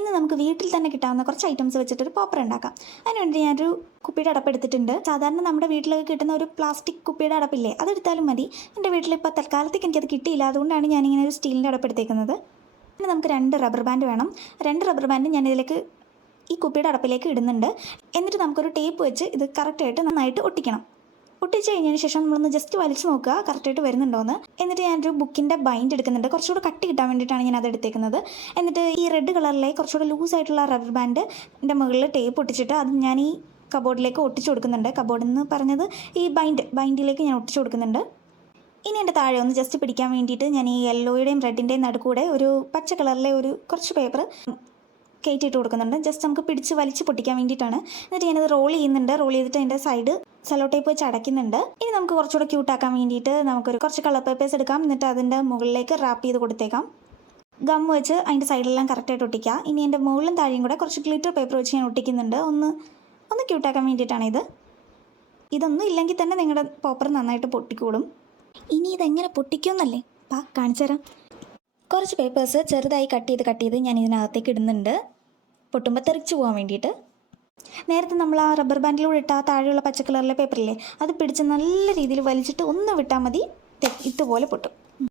ഇന്ന് നമുക്ക് വീട്ടിൽ തന്നെ കിട്ടാവുന്ന കുറച്ച് ഐറ്റംസ് വെച്ചിട്ടൊരു പോപ്പർ ഉണ്ടാക്കാം. അതിനുവേണ്ടി ഞാനൊരു കുപ്പിയുടെ അടപ്പ് എടുത്തിട്ടുണ്ട്. സാധാരണ നമ്മുടെ വീട്ടിലൊക്കെ കിട്ടുന്ന ഒരു പ്ലാസ്റ്റിക് കുപ്പിയുടെ അടപ്പില്ലേ, അതെടുത്താലും മതി. എൻ്റെ വീട്ടിൽ ഇപ്പോൾ തൽക്കാലത്തേക്ക് എനിക്കത് കിട്ടിയില്ല, അതുകൊണ്ടാണ് ഞാനിങ്ങനെ ഒരു സ്റ്റീലിൻ്റെ അടപ്പ് എടുത്തേക്കുന്നത്. പിന്നെ നമുക്ക് 2 റബ്ബർ ബാൻഡ് വേണം. 2 റബ്ബർ ബാൻഡ് ഞാനിതിലേക്ക് ഈ കുപ്പിയുടെ അടപ്പിലേക്ക് ഇടുന്നുണ്ട്. എന്നിട്ട് നമുക്കൊരു ടേപ്പ് വെച്ച് ഇത് കറക്റ്റായിട്ട് നന്നായിട്ട് ഒട്ടിക്കണം. ഒട്ടിച്ച് കഴിഞ്ഞതിന് ശേഷം നമ്മളൊന്ന് ജസ്റ്റ് വലിച്ച് നോക്കുക കറക്റ്റായിട്ട് വരുന്നുണ്ടോയെന്ന്. എന്നിട്ട് ഞാനൊരു ബുക്കിൻ്റെ ബൈൻഡ് എടുക്കുന്നുണ്ട്. കുറച്ചുകൂടെ കട്ടി കിട്ടാൻ വേണ്ടിയിട്ടാണ് ഞാൻ അത് എടുത്തേക്കുന്നത്. എന്നിട്ട് ഈ റെഡ് കളറിലെ കുറച്ചുകൂടെ ലൂസായിട്ടുള്ള റബ്ബർ ബാൻഡിൻ്റെ മുകളിൽ ടേപ്പ് ഒട്ടിച്ചിട്ട് അത് ഞാൻ ഈ കബോർഡിലേക്ക് ഒട്ടിച്ചു കൊടുക്കുന്നുണ്ട്. കബോർഡിൽ നിന്ന് പറഞ്ഞത് ഈ ബൈൻഡിലേക്ക് ഞാൻ ഒട്ടിച്ചു കൊടുക്കുന്നുണ്ട്. ഇനി എൻ്റെ താഴെ ഒന്ന് ജസ്റ്റ് പിടിക്കാൻ വേണ്ടിയിട്ട് ഞാൻ ഈ യെല്ലോയുടെയും റെഡിൻ്റെയും നടുക്കൂടെ ഒരു പച്ച കളറിലെ ഒരു കുറച്ച് പേപ്പർ കയറ്റിയിട്ട് കൊടുക്കുന്നുണ്ട്. ജസ്റ്റ് നമുക്ക് പിടിച്ച് വലിച്ച് പൊട്ടിക്കാൻ വേണ്ടിയിട്ടാണ്. എന്നിട്ട് ഞാനത് റോൾ ചെയ്യുന്നുണ്ട്. റോൾ ചെയ്തിട്ട് അതിൻ്റെ സൈഡ് സെല്ലോ ടേപ്പ് വെച്ച് അടയ്ക്കുന്നുണ്ട്. ഇനി നമുക്ക് കുറച്ചുകൂടെ ക്യൂട്ടാക്കാൻ വേണ്ടിയിട്ട് കുറച്ച് കളർ പേപ്പേഴ്സ് എടുക്കാം. എന്നിട്ട് അതിൻ്റെ മുകളിലേക്ക് റാപ്പ് ചെയ്ത് കൊടുത്തേക്കാം. ഗം വെച്ച് അതിൻ്റെ സൈഡിലെല്ലാം കറക്റ്റായിട്ട് ഒട്ടിക്കുക. ഇനി എൻ്റെ മുകളിലും താഴെയും കൂടെ കുറച്ച് ഗ്ലിറ്റർ പേപ്പർ വെച്ച് ഞാൻ ഒട്ടിക്കുന്നുണ്ട്. ഒന്ന് ക്യൂട്ടാക്കാൻ വേണ്ടിയിട്ടാണിത്. ഇതൊന്നും ഇല്ലെങ്കിൽ തന്നെ നിങ്ങളുടെ പോപ്പർ നന്നായിട്ട് പൊട്ടിക്കോളും. ഇനി ഇതെങ്ങനെ പൊട്ടിക്കുമെന്നല്ലേ, കാണിച്ചു തരാം. കുറച്ച് പേപ്പേഴ്സ് ചെറുതായി കട്ട് ചെയ്ത് ഞാൻ ഇതിനകത്തേക്ക് ഇടുന്നുണ്ട്, പൊട്ടുമ്പോൾ തെറിച്ച് പോകാൻ വേണ്ടിയിട്ട്. നേരത്തെ നമ്മൾ ആ റബ്ബർ ബാൻഡിലൂടെ ഇട്ട ആ താഴെയുള്ള പച്ച കളറിലെ പേപ്പറില്ലേ, അത് പിടിച്ച് നല്ല രീതിയിൽ വലിച്ചിട്ട് ഒന്ന് വിട്ടാൽ മതി, ഇതുപോലെ പൊട്ടും.